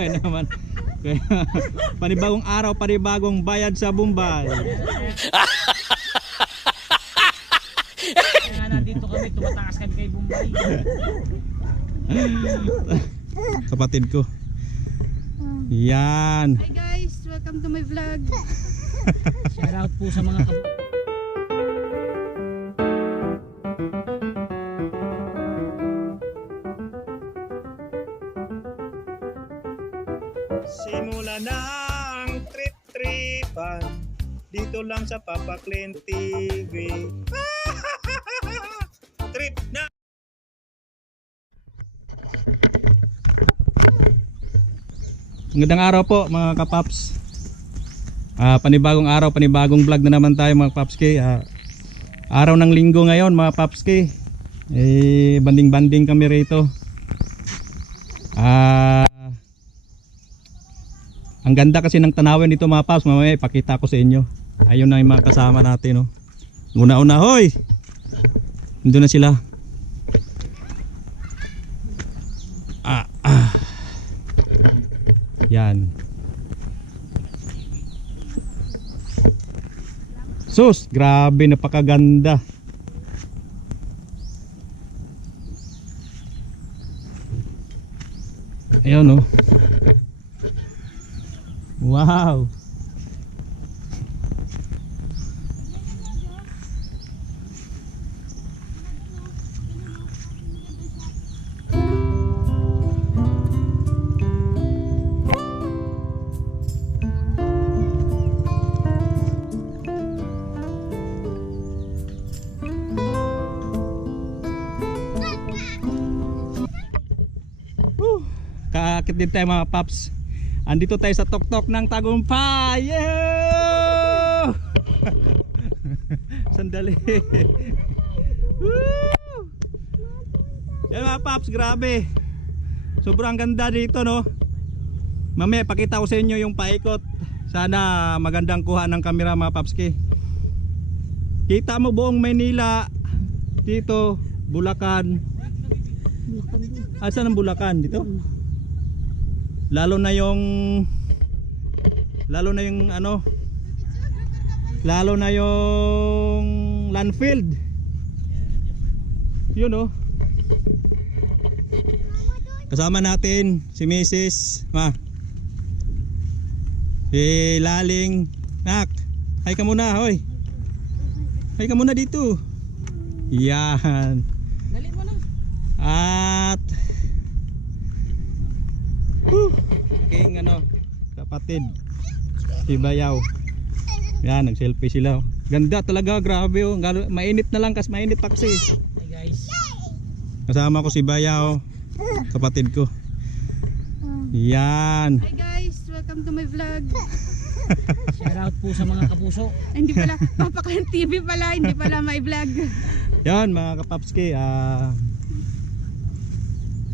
Kaya naman. Kaya, panibagong araw, panibagong bayad sa Bombay. Kaya nandito kami, tumatakas kami kay Bombay. Kapatid ko. Yan. Hi guys, welcome to my vlog. Shout out po sa mga Simula na ang trip-tripan dito lang sa Papa Clean TV. Trip na! Magandang araw po mga kapaps. Panibagong araw, panibagong vlog na naman tayo mga papski. Araw ng linggo ngayon mga papski. Banding-banding kami rito. Ang ganda kasi ng tanawin dito mga paps. Mamaya ipakita ko sa inyo. Ayun na yung mga kasama natin, no? Una-una, hoy! Nandun na sila. Yan. Sus, grabe, napakaganda. Ayun, no? Wow. Kaakit din tayo mga paps. Andito tayo sa tuktok ng Tagumpay. Yeah! Sandali. Yan mga paps, grabe. Sobrang ganda dito, no? Mamaya pakita ko sa inyo yung paikot. Sana magandang kuha ng kamera mga papski. Kita mo buong Maynila. Dito, Bulacan. Saan ang Bulacan? Dito? Lalo na yung ano, lalo na yung Landfield. Yun, oh. Kasama natin si Mrs. Laling. Nak, hay ka muna, hoy. Hay ka muna dito. Yan. Dali mo na. At aking ano, kapatid si Bayaw. Yan, nag-selfie sila. Ganda talaga, grabe, oh. Mainit na lang kasi mainit pa kasi. Hey guys. Kasama ko si Bayaw, kapatid ko. Yan. Hi guys, welcome to my vlog. Shout out po sa mga kapuso. Hindi pala, Papa Clean TV pala, hindi pala my vlog. Yan mga kapapski,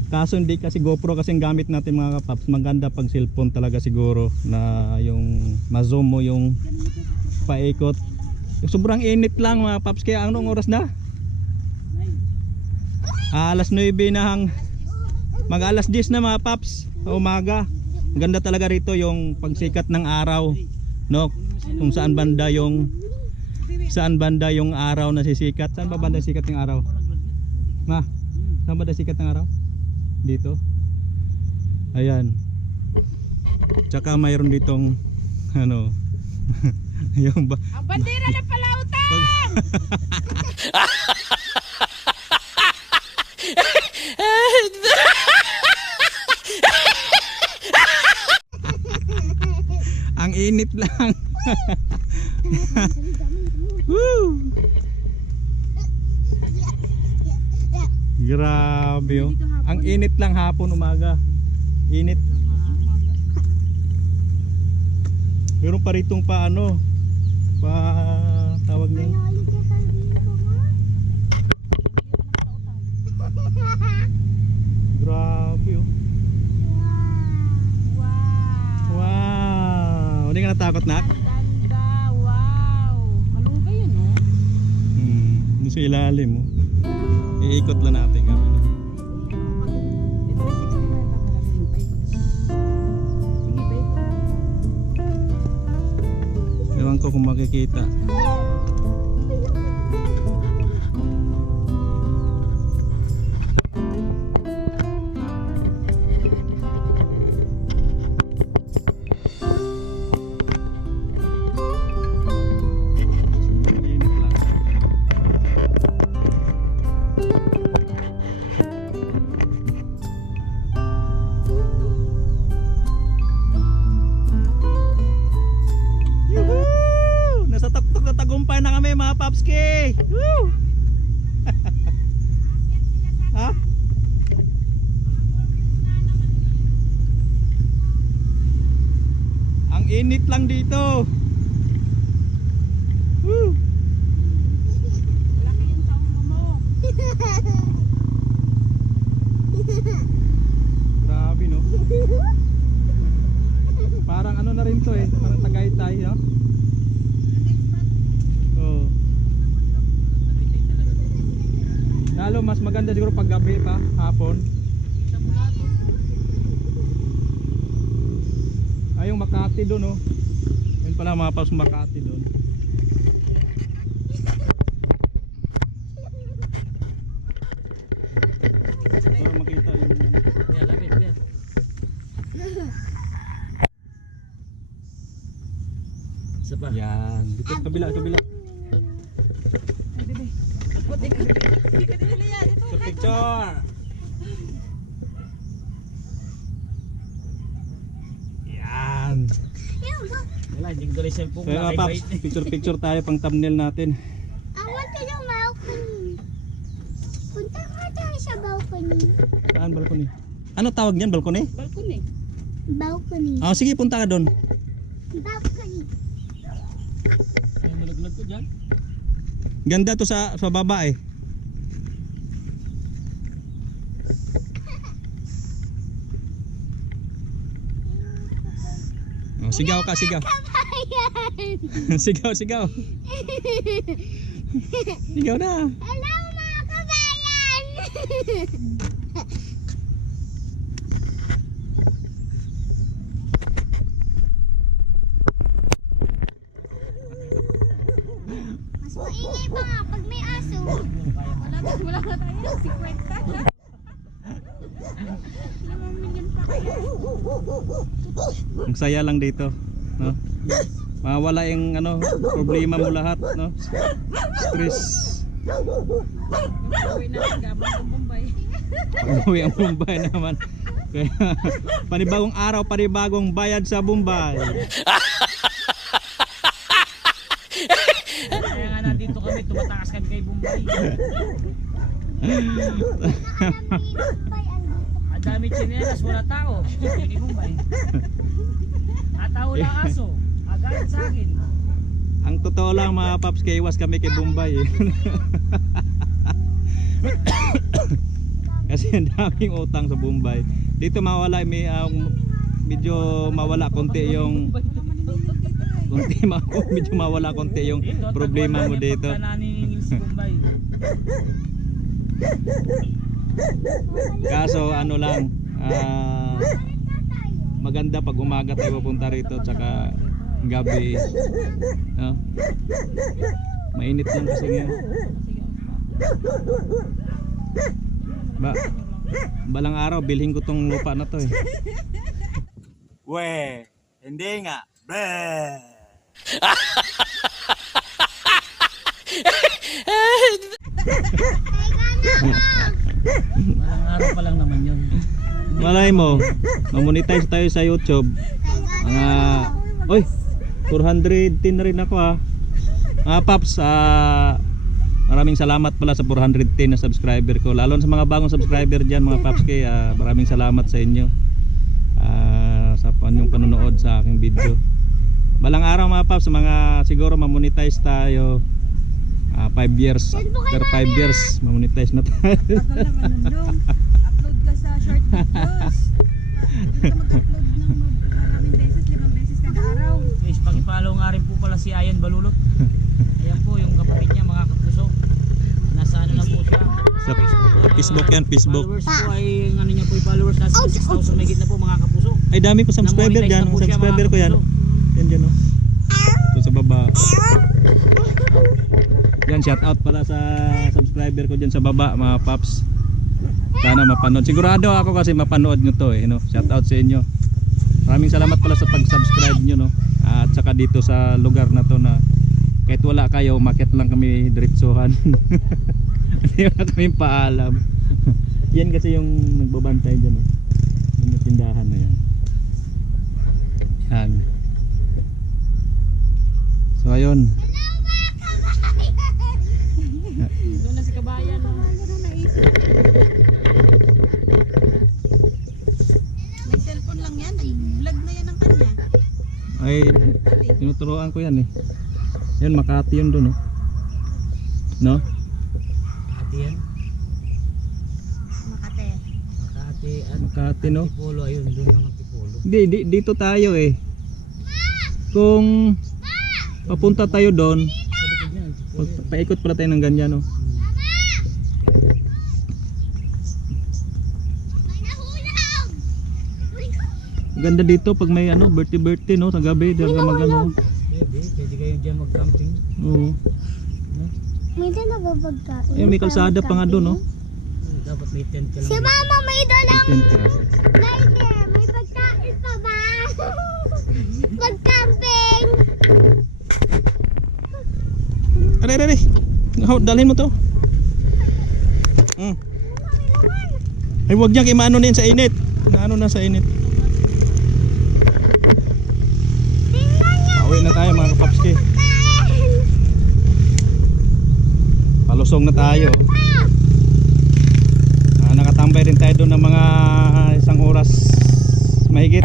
kaso hindi kasi GoPro kasi gamit natin mga kapaps. Maganda pag cellphone talaga siguro na yung ma-zoom mo yung paikot. Sobrang init lang mga paps. Kaya anong oras na? Alas 9 na mag alas 10 na mga paps sa umaga. Ganda talaga rito yung pagsikat ng araw, no? Kung saan banda yung araw na sisikat. Saan ba banda sikat ng araw? Saan banda sikat ng araw? Dito. Ayan. Tsaka mayroon ditong ano yung Ang bandera na palautan! Ang init lang. Woo! Grabe, oh. Ang init lang hapon, umaga. Init. Meron pa ritong pa ano, pa tawag niya. Grabe, oh. Wow. Hindi ka natakot, Nak? Ganda, wow. Malunggay yun, oh. Doon sa ilalim, oh. Iikot lang natin kami. ko kung makikita. Yuhuu! Nasa tuktok na tagumpay na kami mga Papski! Woo! Ha? Ang init lang dito. Woo! Grabe no. Parang ano na rin to eh, parang Tagaytay, no? Oh. Lalo mas maganda siguro pag gabi pa, hapon. Ay, yung Makati doon, oh. Ayun pala mga paps, Makati doon. Para makita yung ano. Yeah, lapit, yeah. Isa pa. Yan, dito kabila, kabila. Picture, picture. Yan. Wala, hindi ko tuloy cellphone. So mga paps, picture picture tayo pang thumbnail natin. I want to the balcony. Punta ka tayo sa balcony. Saan balkoni? Ano tawag niyan, balkoni? Balkon eh. Balcony. Ah, sige, punta ka doon. Balcony. May malaglag ko dyan. Ganda to sa baba eh. Oh, sigaw ka, sigaw. Kabayan. Sigaw, sigaw. Sigaw na. Hello mga kabayan. Mas maingay pa nga pag may aso. Wala ka tayo. 50. 5 million pa kaya. Ang saya lang dito, no? Mawala yung ano, problema mo lahat, no? Stress. Uwi na ang gabang ng Bombay. Uwi ang Bombay naman. Kaya panibagong araw, panibagong bayad sa Bombay. Kaya nga nandito kami, tumatakas kami kay Bombay. Ang dami tsinelas, wala tao. Yun ni Bombay. At tao lang aso. Agalit sa akin. Ang totoo lang mga paps, kay iwas kami kay Bombay eh. Kasi ang daming utang sa Bombay. Dito mawala, may medyo mawala konti yung medyo mawala konti yung problema mo dito. Pagka naniningil si Bombay. Kaso ano lang, maganda pag umaga tayo pupunta rito tsaka gabi, no? Mainit lang kasi ngayon. Balang araw bilhin ko tong lupa na to eh. We, hindi nga. Bleh. Malang araw pa lang naman yun. Malay mo, mamonetize tayo sa YouTube. Mga, oy, 410 na rin ako ah. Mga paps, maraming salamat pala sa 410 na subscriber ko. Lalo sa mga bagong subscriber dyan mga paps, kaya maraming salamat sa inyo sa inyong panonood sa aking video. Balang araw mga paps, mga siguro mamonetize tayo. 5 years, after 5 years mamonetize na tayo. Tagal naman nun dong. Upload ka sa short videos. Hindi ka mag-upload ng maraming beses, 5 beses kada araw. Guys, pag-follow nga rin po pala si Ayan Balulot. Ayan po yung kapatid niya mga kapuso. Nasa ano na po siya. Sa Facebook yan, Facebook. Followers po ay ano niya po yung followers nasa 6,000 mahigit na po mga kapuso. Ay dami ko subscriber Na-monetize dyan, na po siya, subscriber mga ko yan. kapuso. Yan dyan oh. So, sa baba. Yan, shout out pala sa subscriber ko dyan sa baba, mga paps. Sana mapanood. Sigurado ako kasi mapanood nyo to no? Shout out sa inyo. Maraming salamat pala sa pag-subscribe nyo, no? At saka dito sa lugar na to na kahit wala kayo, umakyat lang kami diretsuhan. Hindi wala kami paalam. Yan kasi yung nagbabantay dyan, no? Yung tindahan na yan. Yan. So ayun. Doon na si kabayan. No? May cellphone lang yan. Vlog na yan ng kanya. Ay, tinuturoan ko yan eh. Yan, Makati yun doon, no? No? Makati yan. Makate. Makati at Makati, no? Antipolo. Ayun, doon ang Antipolo. Dito tayo eh. Kung papunta tayo doon, Sa likod niya, Antipolo. paikot pala tayo ng ganyan, no? May nahulog! Ganda dito pag may ano, birthday no, sa gabi, diyan ka magano. Pwede kayo dyan mag-camping. Oo. May din nagpapagkain. May kalsada pa nga doon, no? Dapat may tent ka lang. Si mama may dalang Tent ka. lighter. May pagkain pa ba? Pag-camping. Are. Dalhin mo to. Ay, wag niya kay maano na yun sa init. Naano na sa init. Pauwi na tayo mga kapapski. Palusong na tayo. Nakatambay rin tayo doon ng mga isang oras mahigit.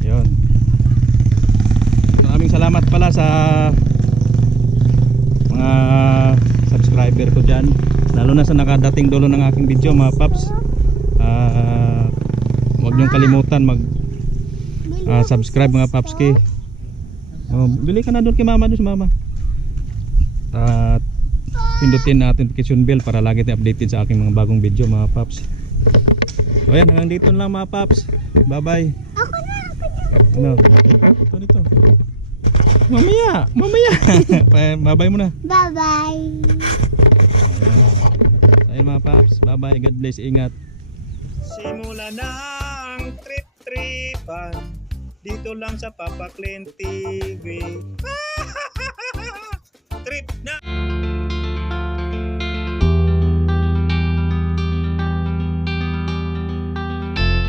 Yun. Maraming salamat pala sa mga subscriber ko dyan, lalo na sa nakadating dulo ng aking video, mga paps. Huwag niyong kalimutan mag subscribe, mga papski. Bili ka na doon kay mama, doon sa mama. At pindutin na notification bell para lagi tayo updated sa aking mga bagong video, mga paps. O yan, hanggang dito lang, mga paps. Bye bye. Ako na. Ano? Ito. Mamaya. Bye bye muna. Bye-bye. Ayun, mga paps. Bye bye. God bless. Ingat. Simula na ang trip-tripan dito lang sa Papa Clint TV.